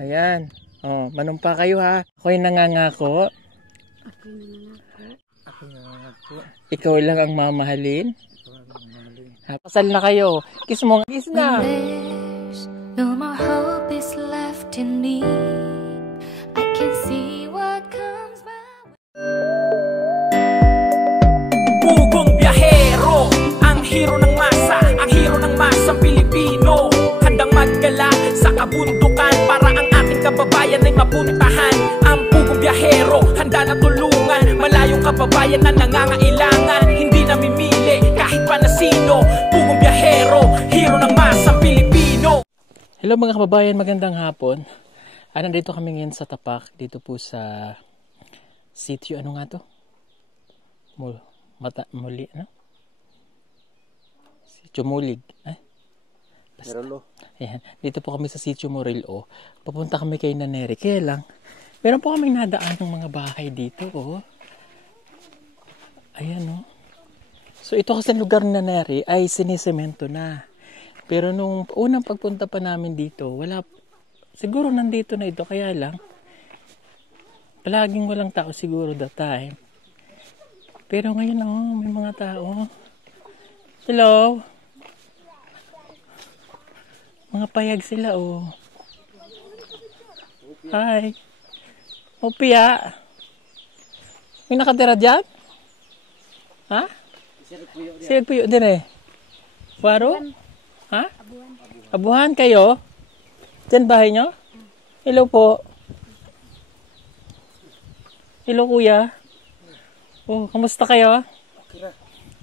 Ayan. Oh, manumpa kayo ha. Ako'y nangangako. Ako'y nangangako. Ikaw lang ang mamahalin. Pasal na kayo. Kiss mo. Kiss na. There's no more hope is left in me. I can see what comes my way. Pugong biyahero, ang hero ng masa, ang hero ng masang Pilipino. Handang maggala sa kabundukan para ang ating kababayan ay mapuntahan. Ang pugong biyahero, handa na tulungan malayong kababayan na nangangailangan. Hindi namimili kahit pa na sino. Pugong biyahero, hero ng masang Pilipino. Hello mga kababayan, magandang hapon. Nandito kami ngayon sa Tapak, dito po sa sitio, ano nga to? Muli, ano? Sitio Mulig. Meralo. Ayan, dito po kami sa sitio Morilo. Papunta kami kay Naneri. Kaya lang, meron po kaming nadaan ng mga bahay dito, oh. Ayan, oh. So ito kasi lugar ng Naneri ay sinisemento na. Pero nung unang pagpunta pa namin dito, wala, siguro nandito na ito, kaya lang, palaging walang tao siguro that time. Pero ngayon, oh, may mga tao. Hello? Mga payag sila, oh. Hi. Opia. May nakatira dyan? Ha? Sirag puyo din eh. Waro? Ha? Abuhan kayo? Diyan bahay nyo? Hello po. Hello kuya. Oh, kamusta kayo?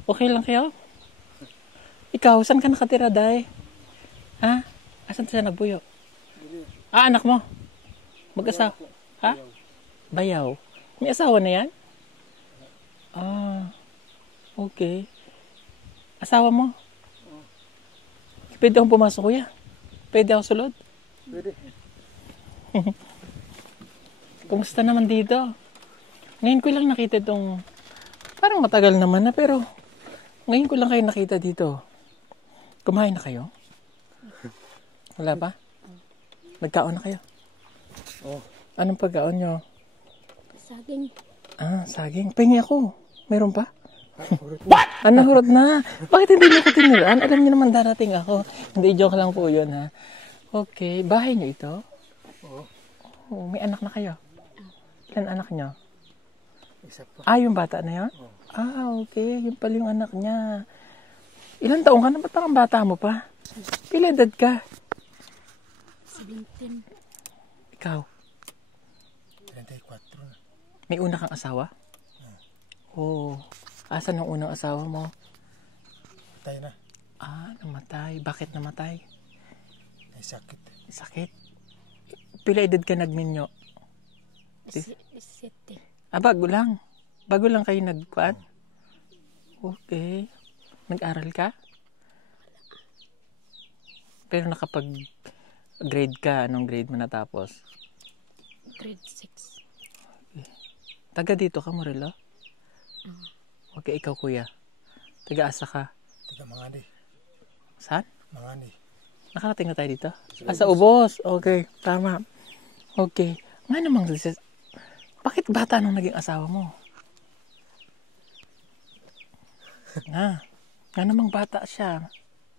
Okay lang kayo? Ikaw, saan ka nakatira, day? Ha? Asan siya nagbuyo? Anak mo? Mag-asawa? Ha? Bayaw. May asawa na yan? Okay. Asawa mo? Pwede akong pumasok, kuya? Pwede ako sulod? Pwede. Kumusta naman dito? Ngayon ko lang nakita itong, parang matagal naman na, pero ngayon ko lang kayo nakita dito. Kumain na kayo? Wala pa? Nagkaon na kayo? Oh. Anong pagkaon nyo? Saging. Saging. Pahingi ako. Meron pa? What? Hurot na. Bakit hindi nyo ko tiniraan? Alam nyo naman darating ako. Hindi, joke lang po yun, ha? Okay. Bahay nyo ito? Oo. Oh, may anak na kayo? Ilan anak nyo? Isa pa. Yung bata na yun? Oo. Okay. Yung pala yung anak niya. Ilan taong ka na? Ba't parang bata mo pa? Pila edad ka? 17. Ikaw? 34 na. May una kang asawa? Oo. Asan ang unang asawa mo? Patay na. Namatay. Bakit namatay? May sakit. Sakit? Pila edad ka nagminyo? 7. Bago lang. Bago lang kayo nagkuan? Okay. Nag-aral ka? Pero nakapag-grade ka. Anong grade mo natapos? Grade 6. Taga dito ka, Morelo? Okay, ikaw kuya. Taga-asa ka? Taga Mangani. Saan? Mangani. Nakarating na tayo dito? Sa Ubos. Okay, tama. Okay. Nga namang, bakit bata nung naging asawa mo? Nga namang bata siya.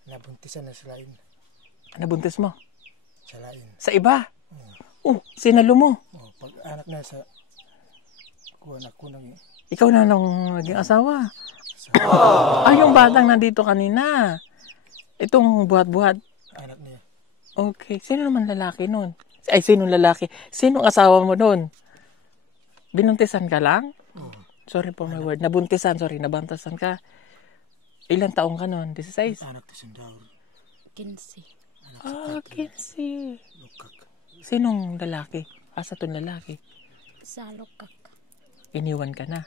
Nabuntisan na sa lain. Nabuntis mo? Sa lain. Sa iba? Sinalo mo? Pag anak na sa kuha na ko nang Ikaw na nung naging asawa. Yung batang nandito kanina. Itong buhat-buhat. anak niya. Okay. Sino naman lalaki nun? Sinong lalaki? Sinong asawa mo nun? Binuntisan ka lang? Sorry for my word. Nabuntisan, nabantasan ka. Ilang taong ka nun? 16? Anak to Sindaur. 15. 15. Lukak. Sinong lalaki? Asa tong lalaki? Sa Lukak. Iniwan ka na?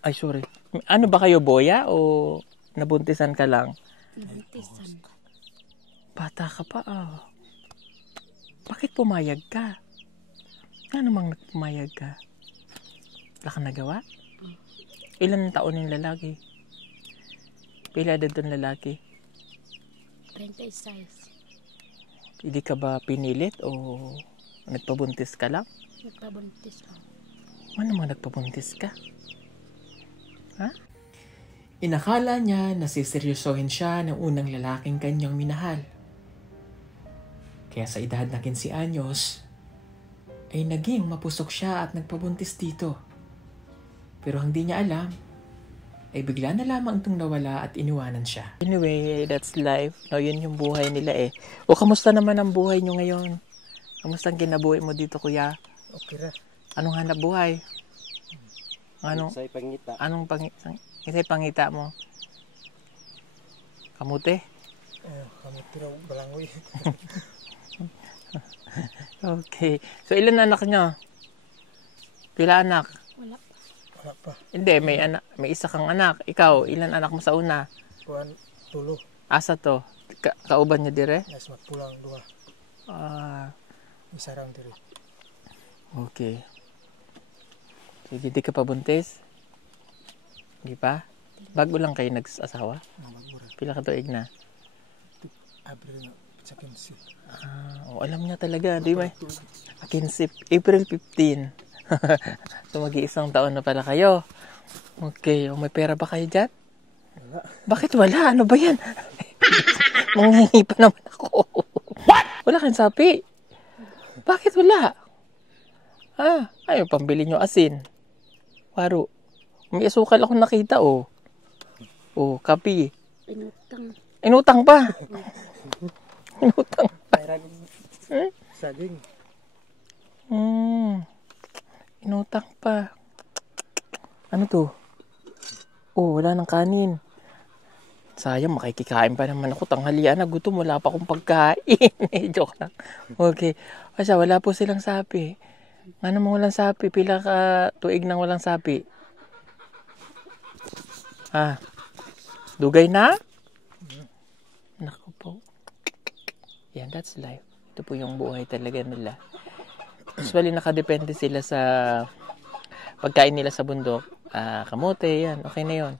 Ay, sorry. Ano ba kayo, boya? O nabuntisan ka lang? Nabuntisan. Bata ka pa, Bakit pumayag ka? Ano namang pumayag ka? Wala kang nagawa? Ilan taon yung lalaki? Pila edad yung lalaki? 36. Hindi ka ba pinilit o nagpabuntis ka lang? Nagpabuntis lang. Ano naman nagpabuntis ka? Ha? Inakala niya na siseryosohin siya ng unang lalaking kanyang minahal. Kaya sa edad na 15 anyos, ay naging mapusok siya at nagpabuntis dito. Pero hindi niya alam, ay bigla na lamang itong nawala at iniwanan siya. Anyway, that's life. No, yun yung buhay nila eh. O, kamusta naman ang buhay nyo ngayon? Kamusta ang kinabuhay mo dito, kuya? Okay ra. Anong hanap buhay? Say pangita. Anong pangita mo? Kamote? Kami tira balangoy. Okay. So, ilan anak nyo? Pila anak? Wala. Wala pa. Hindi, may isa kang anak. Ikaw, ilan anak mo sa una? Kuan tulo. Asa to? Kauban niya dire? Nas magpulang duha. Isarang diri. Okay. Sige, di ka pa buntis? Hindi pa? Bago lang kayo nag-asawa? Magmura. Pila ka tuig na? Abril sa 15. Alam niya talaga, di ba? 15, April 15. So, mag-iisang taon na pala kayo. Okay, may pera ba kayo dyan? Wala. Bakit wala? Ano ba yan? Manghingi pa naman ako. What? Wala kang sapi. Bakit wala? Ayaw, pambili nyo asin. Waro. May asukal ako nakita, oh. Oh, kapi. Inutang. Inutang pa. Inutang pa. Saging. Inutang pa. Ano to? Oh, wala nang kanin. Sayang, makikikain pa naman ako. Tanghalian na, gutom. Wala pa akong pagkain. Joke lang. Okay. Kasi wala po silang sapi. Ano mo walang sapi? Pila ka tuig nang walang sapi? Dugay na? Naku po. Yan, that's life. Ito po yung buhay talaga nila. Usually, nakadepende sila sa pagkain nila sa bundok. Kamote, yan. Okay na yun.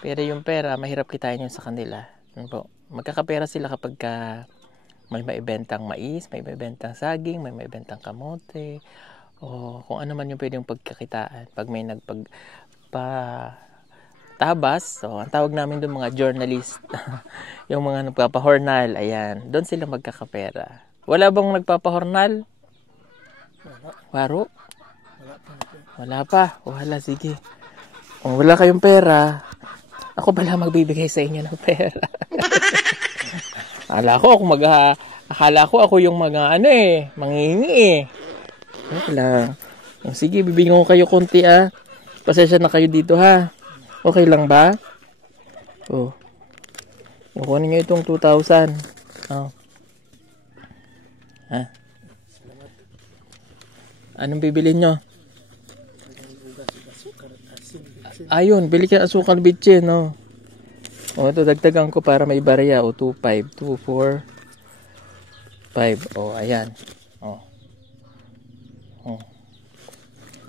Pero yung pera, mahirap kitain yun sa kanila. Ano po? Magkakapera sila kapag may maibentang mais, may maibentang saging, may maibentang kamote, o kung ano man yung pwedeng pagkakitaan. Pag may tabas, so ang tawag namin doon mga journalist, yung mga nagpapahornal, ayan, doon sila magkakapera. Wala bang nagpapahornal? Wala. Waro? Wala pa. Wala pa? Wala, sige. Kung wala kayong pera, ako pala magbibigay sa inyo ng pera. Akala ko ako yung mga manghingi eh. Okay lang. Sige, bibigyan ko kayo konti Pasensya na kayo dito ha. Okay lang ba? Oh. Kukunin nyo itong 2,000. Anong bibilin nyo? Ayun, bili ka asukal bitchin, no? Ito, dagdagan ko para may barya. 2,500, 2,400, 5. Ayan.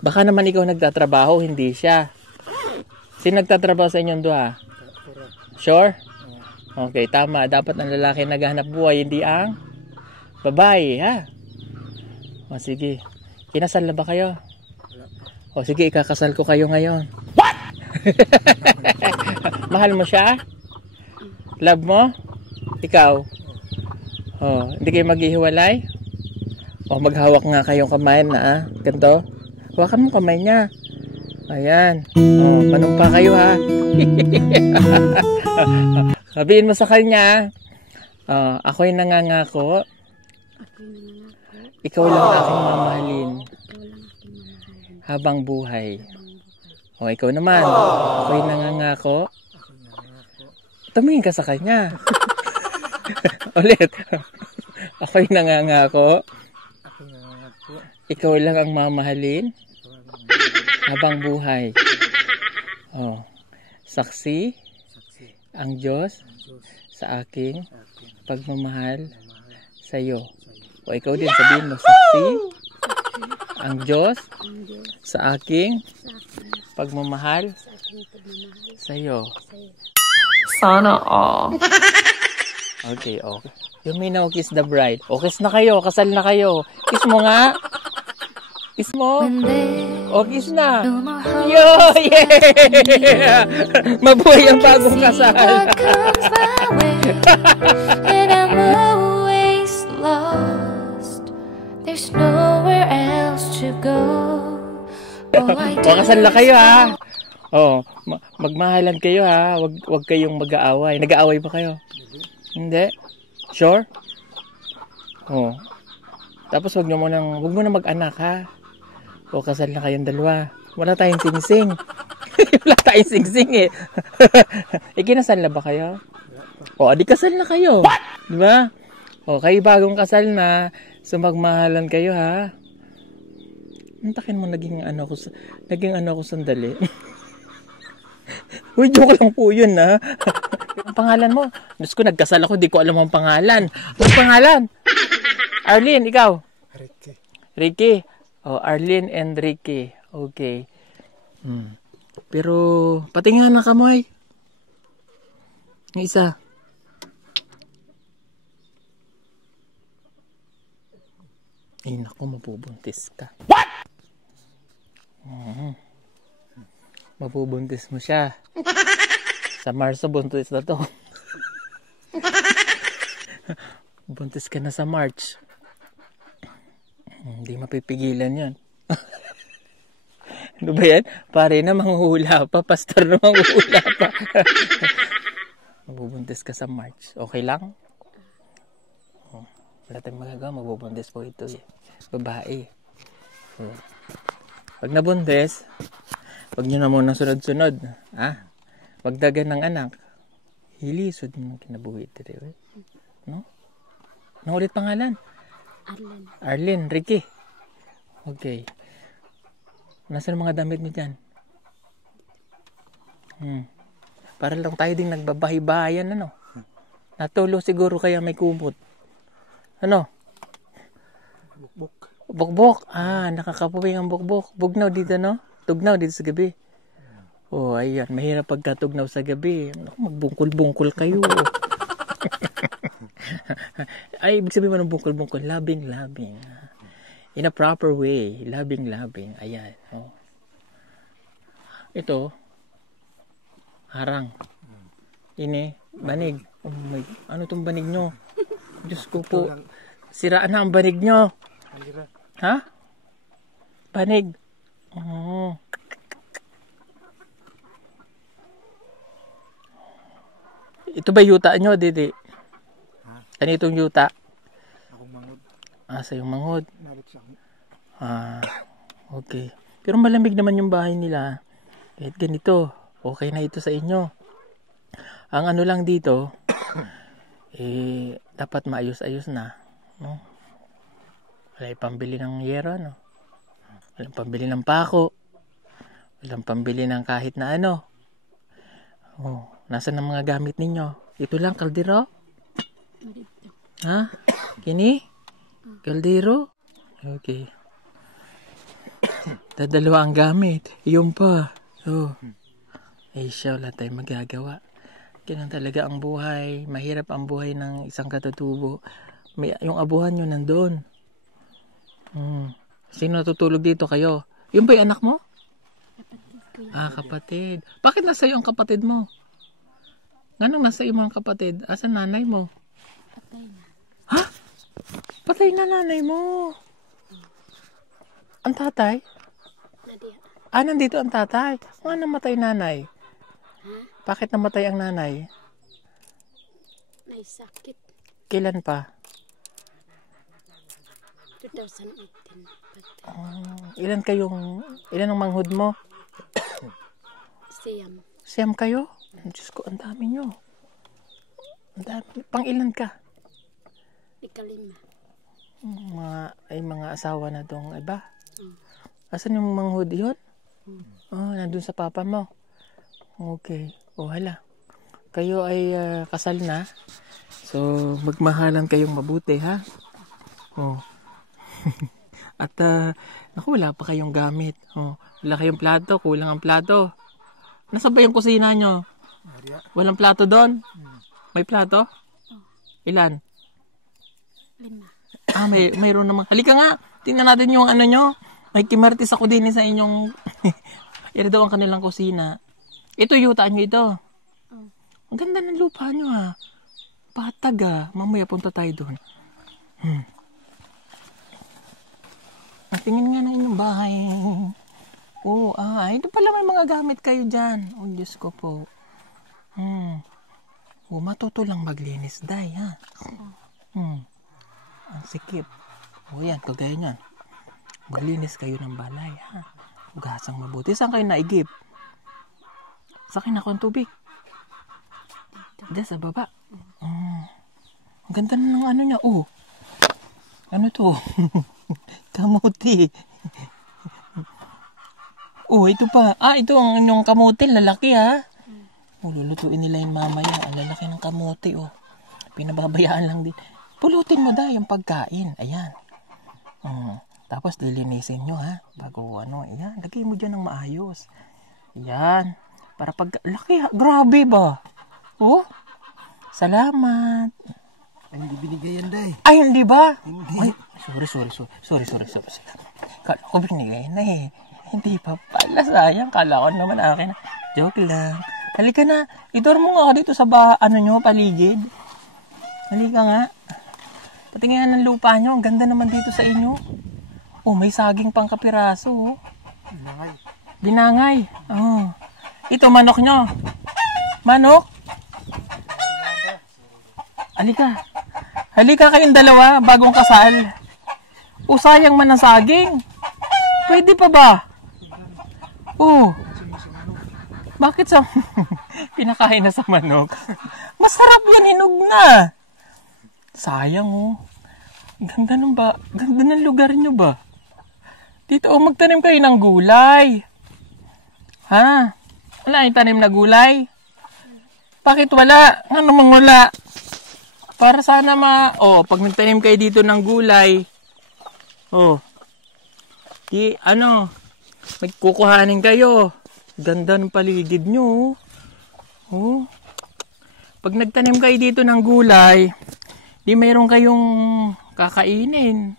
Baka naman ikaw nagtatrabaho, hindi siya. Sino nagtatrabaho sa inyong duha? Sure? Okay, tama. Dapat ang lalaki naghahanap buhay, hindi ang babae, ha? Sige. Kinasal na ba kayo? Sige, ikakasal ko kayo ngayon. What? Mahal mo siya? Love mo? Ikaw? Hindi kayo maghihiwalay? Maghawak nga kayong kamay na, ganito. Hawakan mo kamay niya. Ayan. Manumpa kayo, ha? Sabihin mo sa kanya, ako'y nangangako. Ikaw lang aking mamahalin. Habang buhay. Ikaw naman. Ako'y nangangako. Tumingin ka sa kanya. Ulit. Ako'y nangangako. Ikaw lang ang mamahalin habang buhay. Saksi ang Diyos sa aking pagmamahal sa iyo. Ikaw din sabihin mo, saksi ang Diyos sa aking pagmamahal sa iyo. Sana all. Okay. You may now kiss the bride. O, kiss na kayo. Kasal na kayo. Kiss mo nga. Kiss mo. O, kiss na. Yo! Yeah! Mabuhay ang bagong kasal. And I'm always lost. There's nowhere else to go. All I O, kasal na kayo ha. O, magmahalan kayo ha. Wag kayong mag-aaway. Nag-aaway ba kayo? Hindi? Sure? O. Tapos wag mo na mag-anak ha. O, kasal na kayong dalawa. Wala tayong sing-sing. Wala tayong sing-sing eh. Ikinasal na ba kayo? O, adi kasal na kayo. What? Diba? O, kayo bagong kasal na. So, magmahalan kayo ha. Antakin mo naging ano ko sandali. Uy, joke lang po yun ha. Ang pangalan mo? Diyos ko, nagkasal ako, di ko alam ang pangalan. Anong pangalan? Arlene, ikaw? Ricky. Oh, Arlene and Ricky. Okay. Pero, patingin na kamoy. Yung isa. Ay, naku, mapubuntis ka. What? Mapubuntis mo siya. Sa Marso, buntis na to. Buntis ka na sa March. Hindi mapipigilan yan. Ano ba yan? Pare na manghuhula pa. Pastor na manghuhula pa. Mabubuntis ka sa March. Okay lang? Wala tayong magagawa. Mabubuntis po ito eh. Babae. Pag nabuntis, wag nyo na muna sunod-sunod. Wag dagan ng anak. Hilisod mo kinabuhi ito. No? Ano ulit pangalan? Arlene. Ricky. Okay. Nasaan mga damit mo dyan? Para lang tayo din nagbabahay-bahayan, ano? Natulo siguro kaya may kumot. Ano? Bukbok. Nakakapuwing ang bukbok. Bugnaw dito, no? Tugnaw dito sa gabi. Oh, ayan. Mahirap pagkatugnaw sa gabi. Magbungkol-bungkol kayo. Ay, ibig sabihin mo ng bungkol-bungkol. Labing-labing. In a proper way. Labing-labing. Ayan. Oh. Ito. Harang. Ini. Banig. Oh my. Ano itong banig nyo? Diyos ko po. Siraan na ang banig nyo. Ha? Banig. Oh. Ito ba yuta nyo, Didi? Ano itong yuta? Akong mangod. Sa yung mangod. Nalit siya. Okay. Pero malamig naman yung bahay nila. Kahit ganito, okay na ito sa inyo. Ang ano lang dito, dapat maayos-ayos na. No? Wala pambili ng yero, no? Walang pambili ng pako. Walang pambili ng kahit na ano. Oh, nasaan ang mga gamit ninyo? Ito lang, kaldero? Ha? Kini? Kaldero? Okay. Dadalawa ang gamit. Iyon pa. So, siya, wala tayong magagawa. Ganun talaga ang buhay. Mahirap ang buhay ng isang katatubo. Yung abuhan nyo nandun. Sino natutulog dito kayo? Yung ba yung anak mo? Kapatid. Bakit nasa iyo ang kapatid mo? Ganong nasa iyo ang kapatid? Asan nanay mo? Patay na. Ha? Patay na nanay mo. Ang tatay? Nandito ang tatay. Nga namatay nanay? Bakit namatay ang nanay? May sakit. Kailan pa? 2018. Ilan ang manghod mo? Siyam kayo? Diyos ko, ang dami nyo. Ang dami. Pang ilan ka? Ikalima. Mga asawa na dong iba? Asan yung manghod yun? Nandun sa papa mo. Okay. Hala. Kayo ay kasal na. So, magmahalan kayong mabuti, ha? At, wala pa kayong gamit. Wala kayong plato. Kulang ang plato. Nasaan ba yung kusina nyo? Walang plato doon? May plato? Ilan? 5. Mayroon naman. Halika nga, tingnan natin yung ano nyo. May kimartis ako din sa inyong... Ito daw ang kanilang kusina. Ito, yutaan nyo ito. Ang ganda ng lupa nyo ha. Patag ah. Mamaya punta tayo doon. Tingin nga ng inyong bahay. Ito pala may mga gamit kayo dyan. Oh, Diyos ko po. Matuto lang maglinis, day ha. Ang sikip. Yan, kagaya nyan. Maglinis kayo ng balay ha. Hugasang mabuti. Saan kayo naigip? Saan kayo nakuha ang tubig? Diyan sa baba. Ang ganda na ng ano niya. Ano to? Kamuti. Ito pa. Ito ang inyong kamuti. Lalaki ha. Lulutuin nila yung mamaya. Ang lalaki ng kamuti Pinababayaan lang din. Pulutin mo dahil yung pagkain. Ayan. Tapos lilinisin nyo ha. Bago ayan. Lagay mo dyan ng maayos. Ayan. Para pag... Laki ha. Grabe ba? Salamat. Ay, hindi binigay yan, day. Ay, hindi ba? Hindi. Ay, sorry. Kala ko binigay na eh. Hindi pa pala. Sayang. Kala ko naman akin. Joke lang. Halika na. Itor mo nga dito sa paligid. Halika nga. Patingin ng lupa nyo. Ang ganda naman dito sa inyo. May saging pang kapiraso. Binangay. Ito, manok nyo. Manok? Halika kayong dalawa, bagong kasal. Sayang man ang saging. Pwede pa ba? Bakit sa... Pinakain na sa manok? Masarap yan, hinog na. Sayang Ganda ng lugar nyo ba? Dito, magtanim kayo ng gulay. Ha? Wala yung tanim na gulay? Bakit wala? Ano mang wala? Para sana pag nagtanim kayo dito ng gulay, magkukuhanin kayo. Ganda ng paligid nyo. Pag nagtanim kayo dito ng gulay, di mayroon kayong kakainin.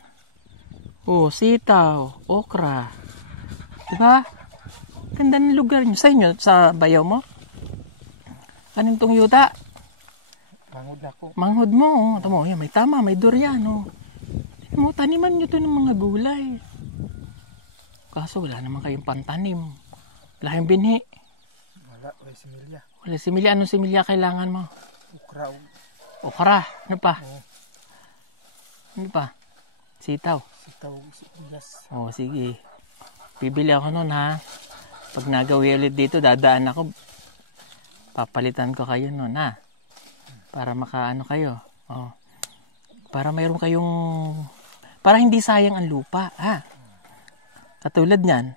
Sitaw, okra. Diba? Ganda ng lugar nyo. Sa inyo, sa bayaw mo? Anong tong yuta? Manghod na ako. Manghod mo. Tamo, may tama, may durian. Taniman nyo to ng mga gulay. Kaso wala naman kayong pantanim. Wala kayong binhi. Wala similya. Wala similya. Anong similya kailangan mo? Okra. Ano pa? Ano pa? Sitaw. Sibuyas. Sige. Bibili ako nun ha. Pag nagawi ulit dito, dadaan ako. Papalitan ko kayo nun ha. Para makaano kayo. Para mayroon kayong... Para hindi sayang ang lupa ha. Katulad niyan,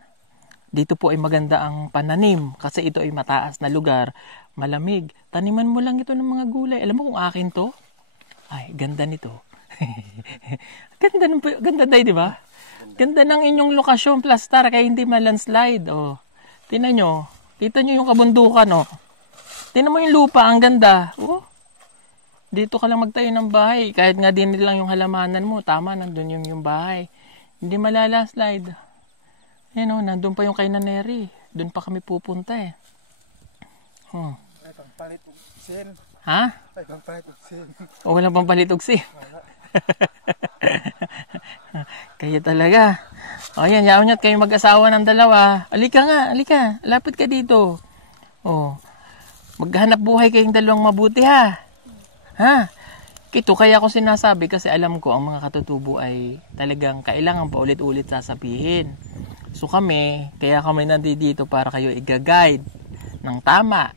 dito po ay maganda ang pananim kasi ito ay mataas na lugar, malamig. Taniman mo lang ito ng mga gulay. Alam mo kung akin to? Ay, ganda nito. Ganda tayo, di ba? Ganda ng inyong lokasyon, plastar, kaya hindi ma-landslide. Tingnan nyo. Kita nyo yung kabundukan, Tingnan mo yung lupa, ang ganda. Dito ka lang magtayo ng bahay. Kahit nga din lang yung halamanan mo, tama, nandun yung bahay. Hindi malalaslide. Nandun pa yung kay Naneri. Doon pa kami pupunta Ay, pangpalit ugsin. Ha? Ay, pangpalit ugsin. Walang pampalit ugsin. Kaya talaga. Yan, yaon kayo mag-asawa ng dalawa. Alika. Lapit ka dito. Maghanap buhay kayong dalawang mabuti ha. Ito kaya ako sinasabi kasi alam ko ang mga katutubo ay talagang kailangan pa ulit-ulit sasabihin. So kaya kami nandito para kayo i-guide ng tama.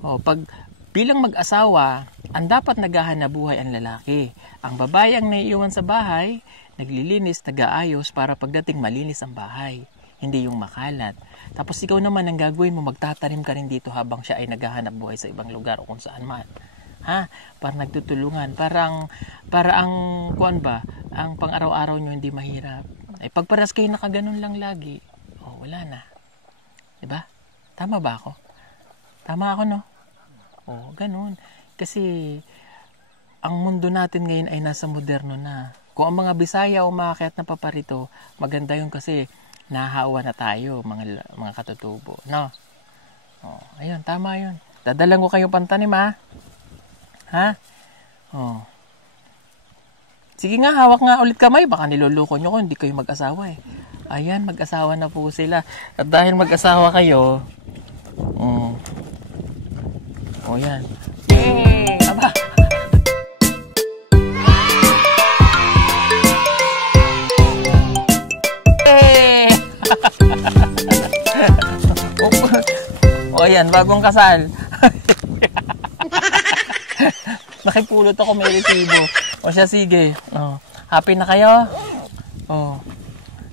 Pag bilang mag-asawa, ang dapat naghahanap buhay ang lalaki. Ang babae ang naiiwan sa bahay, naglilinis, nag-aayos para pagdating malinis ang bahay. Hindi yung makalat. Tapos ikaw naman ang gagawin mo, magtatanim ka rin dito habang siya ay naghahanap buhay sa ibang lugar o kung saan man. Para nagtutulungan. Para ang ang pang-araw-araw nyo hindi mahirap. Pag paras kayo nakaganon lang lagi, wala na. Diba? Tama ba ako? Tama ako, no? Ganun. Kasi ang mundo natin ngayon ay nasa moderno na. Kung ang mga Bisaya umakyat na paparito, maganda yun kasi nahawa na tayo, mga katutubo. No? Oh, ayun, tama yun. Dadalang ko kayo pantanim, ha? Ha? Oh. Sige nga, hawak nga ulit kamay. Baka niloloko nyo ko, hindi kayo mag-asawa eh. Ayan, mag-asawa na po sila. At dahil mag-asawa kayo, oh, yan. Aba! O yan, bagong kasal. Nakipulot ako, may resibo. O siya, sige. Oh, happy na kayo? Oh.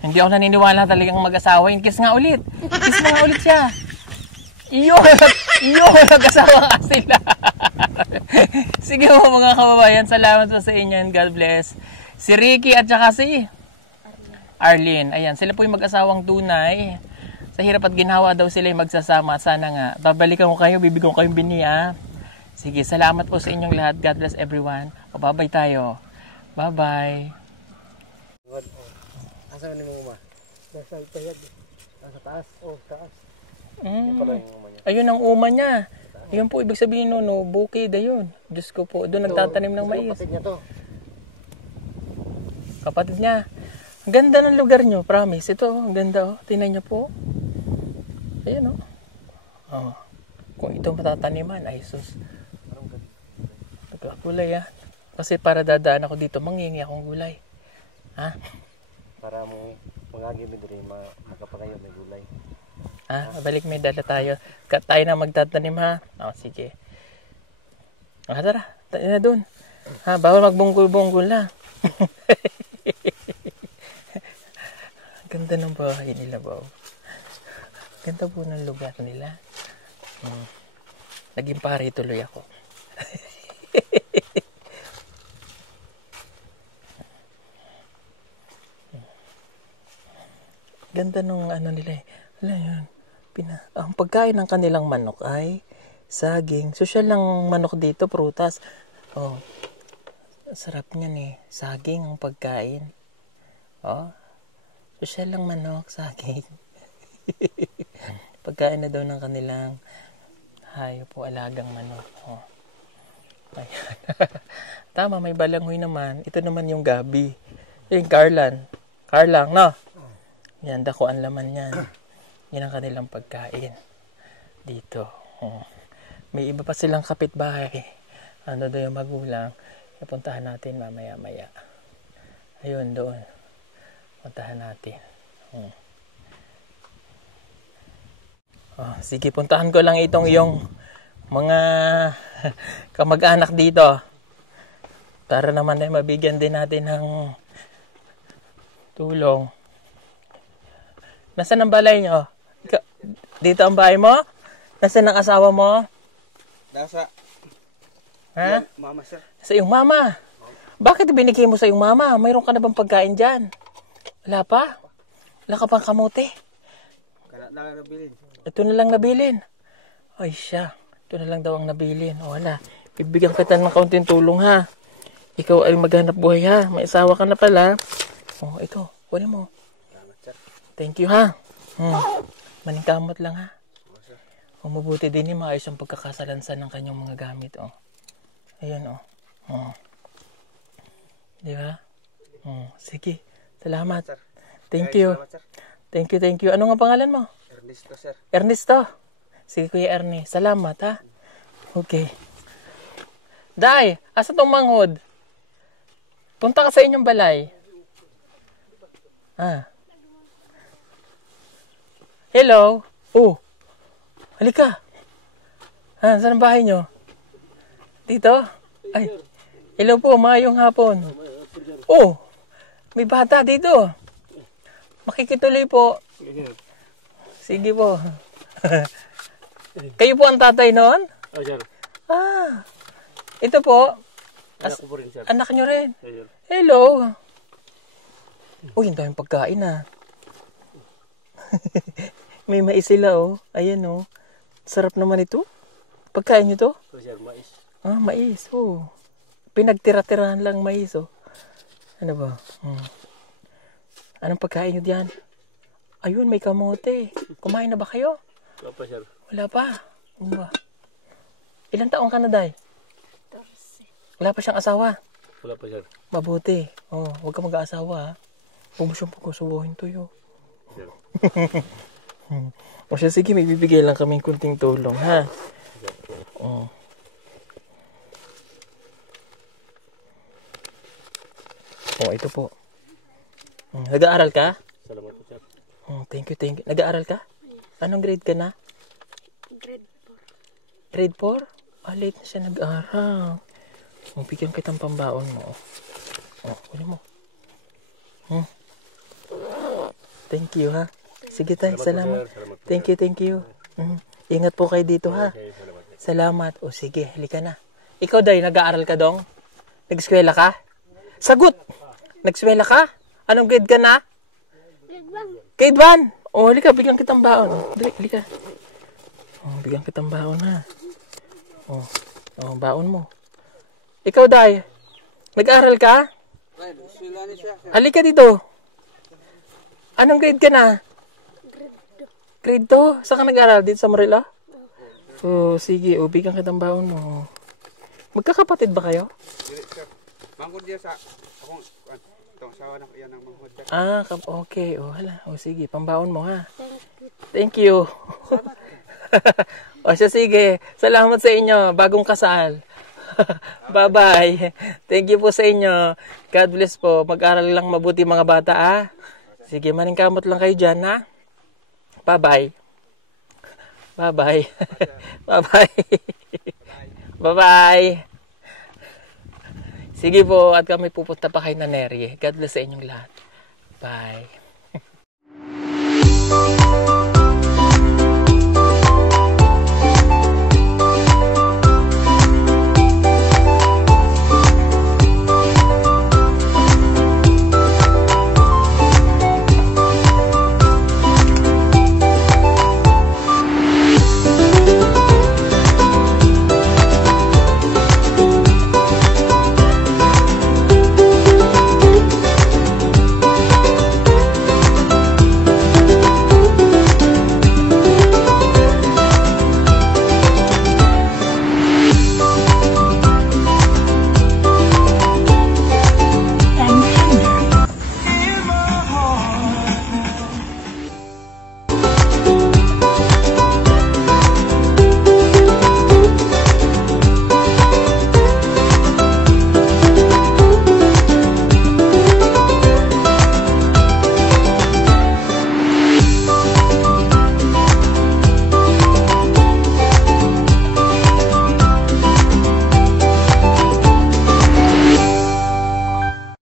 Hindi ako naniniwala talagang mag-asawa. Kiss nga ulit. Kiss mo nga ulit siya. Iyon, mag-asawa nga sila. Sige po mga kababayan, salamat po sa inyo and God bless. Si Ricky at saka si Arlene. Ayan, sila po yung mag-asawang tunay. Sa hirap at ginhawa daw sila yung magsasama. Sana nga, babalikan ko kayo, bibigyan ko kayong biniya. Sige, salamat po sa inyong lahat. God bless everyone. O, bye-bye tayo. Bye-bye. Asa ni mo ma? Nasa tayag. Nasa taas. Oh, taas. Ayun ang uma niya. Ayun po, ibig sabihin no, bukid, ayun. Diyos ko po, doon nagtatanim ng mais. Kapatid niya to. Kapatid niya. Ang ganda ng lugar nyo, promise. Ito, ang ganda oh. Tingnan niyo po. Ayan oh. Oh. Kung ito matataniman, ay sus. Nagkakulay ah. Kasi para dadaan ako dito, manghingi akong gulay. Ha? Para mo mangagimi diri makapagayo may gulay. Balik may dala tayo. Tayo na magtatanim ha. Oh, sige. Tara, tayo na dun. Ha, bawal magbunggol-bunggol na. Ganda ng bahay nila, Bao. Ganda po ng lugar nila. Naging pare tuloy ako. Ganda nung ano nila eh. Wala yun. Ang pagkain ng kanilang manok ay saging. Sosyal lang manok dito, prutas. Oh, sarap niyan eh. Saging ang pagkain. Oh, sosyal lang manok, saging. Pagkain na daw ng kanilang hayop po, alagang manok. Oh. Ayan. Tama, may balanghoy naman. Ito naman yung gabi. Yung Carlang, no? Yan, dako ang laman yan. Yan ang kanilang pagkain. Dito. Oh. May iba pa silang kapitbahay. Ano daw yung magulang. Ipuntahan natin mamaya-maya. Ayun, doon. Puntahan natin. Oh, sige, puntahan ko lang itong yung mga kamag-anak dito. Para naman ay mabigyan din natin ng tulong. Nasaan ang balay nyo? Dito ang bahay mo? Nasaan ang asawa mo? Nasa. Ha? Mama sir. Sa iyong mama. Bakit binigay mo sa iyong mama? Mayroon ka na bang pagkain dyan? Wala pa? Wala ka pang kamote? Kala na nabilin. Ito na lang nabilin. Ay siya. Ito na lang daw ang nabilin. O wala. Bibigyan kita ng kaunting tulong ha. Ikaw ay maghanap buhay ha. May asawa ka na pala. O ito. Kunin mo. Thank you ha. Maningkamot lang ha. O mabuti din yung maayos ang pagkakasalansan ng kanyang mga gamit. O. Ayan o. Di ba? Sige. Salamat. Thank you. Thank you. Ano nga pangalan mo? Ernesto sir. Ernesto. Sige Kuya Ernie. Salamat ha. Okay. Day, asa tong manghod? Punta ka sa inyong balay. Hello? Oh. Halika. Saan ang bahay nyo? Dito? Ay. Hello po, maayong hapon. Oh. May bata dito. Makikituloy po. Sige po. Kayo po ang tatay noon? Oh, sir. Ito po. Anak ko po rin, sir. Anak nyo rin. Hello. Uy, hindi tayong pagkain May mais sila Ayan Sarap naman ito. Pagkain nyo to? Oh, sir, mais. Mais. Oh. Pinagtira-tirahan lang mais, oh. Ano ba? Anong pagkain nyo diyan? Ayun, may kamote. Kumain na ba kayo? Wala pa, sir. Wala pa. Ano ba? Ilang taong ka na, Day? 14. Wala pa siyang asawa. Wala pa, sir. Mabuti. Oh, huwag ka mag-aasawa, ha? Huwag mo siyang pagkusubuhin tuyo. Sir. O siya, sige, may bibigay lang kaming kunting tulong, ha? Oh. Oh, ito po. Nag-aaral ka? Salamat po, sir. Oh, thank you, thank you. Nag-aaral ka? Anong grade ka na? Grade Grade 4? Ah, late na siya nag-aaral. Oh, bigyan kitang pambaon mo. Oh, huli mo. Thank you, ha? Sige tayo, salamat. Thank you. Ingat po kayo dito, ha? Okay, salamat. Salamat. O sige, halika na. Ikaw, Day, nag-aaral ka dong? Nag-eskwela ka? Sagot! Nag-eskwela ka? Anong grade ka na? Grade 1. O, halika, bigyan kitang baon. Dali, halika. O, bigyan kitang baon, ha? O, baon mo. Ikaw, Day, nag-aaral ka? Halika dito. Anong grade ka na? Grade 2? Saan ka nag-aaral? Dito sa Marila? Oh, sige. O, bigyan kitang baon mo. Magkakapatid ba kayo? Mangkod dia sa akong itong sawa na yan ang mangkod. Ah, okay. O, hala. O, sige. Pambaon mo, ha? Thank you. O, siya, sige. Salamat sa inyo. Bagong kasal. Bye-bye. Thank you po sa inyo. God bless po. Mag-aral lang mabuti mga bata, ah. Sige, maningkamot lang kayo dyan, ha? Bye-bye. Bye-bye. Bye-bye. Bye-bye. Sige po, at kami pupunta pa kay Naneri. God bless sa inyong lahat. Bye.